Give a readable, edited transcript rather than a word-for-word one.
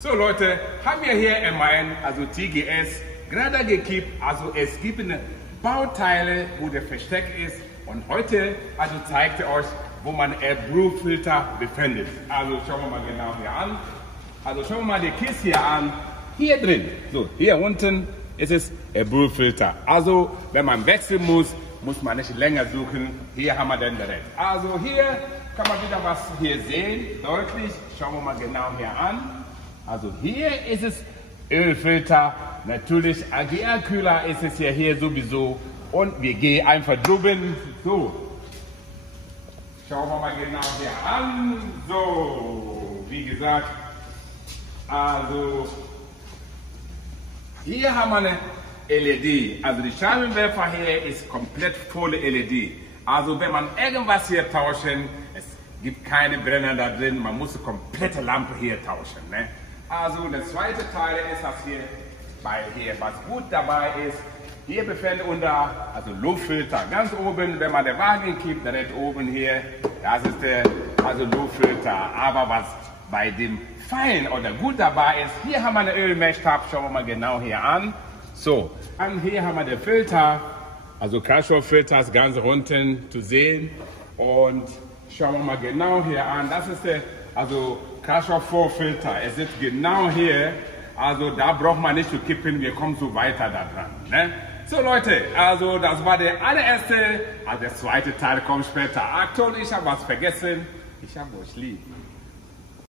So Leute, haben wir hier immerhin, also TGX, gerade gekippt, also es gibt eine Bauteile, wo der Versteck ist und heute also zeigt er euch, wo man Brühfilter befindet. Also schauen wir mal genau hier an. Also schauen wir mal die Kiste hier an. Hier drin, so hier unten ist es Brühfilter. Also wenn man wechseln muss, muss man nicht länger suchen. Hier haben wir den direkt. Also hier kann man wieder was hier sehen, deutlich. Schauen wir mal genau hier an. Also hier ist es Ölfilter, natürlich Agierkühler ist es ja hier sowieso und wir gehen einfach drüben, so, schauen wir mal genau hier an, so, wie gesagt, also hier haben wir eine LED, also die Scheibenwerfer hier ist komplett volle LED, also wenn man irgendwas hier tauschen, es gibt keine Brenner da drin, man muss eine komplette Lampe hier tauschen, ne? Also der zweite Teil ist das hier, weil hier was gut dabei ist. Hier befindet unter, also Luftfilter, ganz oben, wenn man den Wagen kippt, direkt oben hier, das ist der also Luftfilter. Aber was bei dem fein oder gut dabei ist, hier haben wir einen Ölmessstab, schauen wir mal genau hier an. So, dann hier haben wir den Filter, also Kraftstofffilter ist ganz unten zu sehen. Und schauen wir mal genau hier an, das ist der, also Kraftstoffvorfilter, es ist genau hier, also da braucht man nicht zu kippen, wir kommen so weiter da dran. Ne? So Leute, also das war der allererste, also der zweite Teil kommt später. Achtung, ich habe was vergessen, ich habe euch lieb.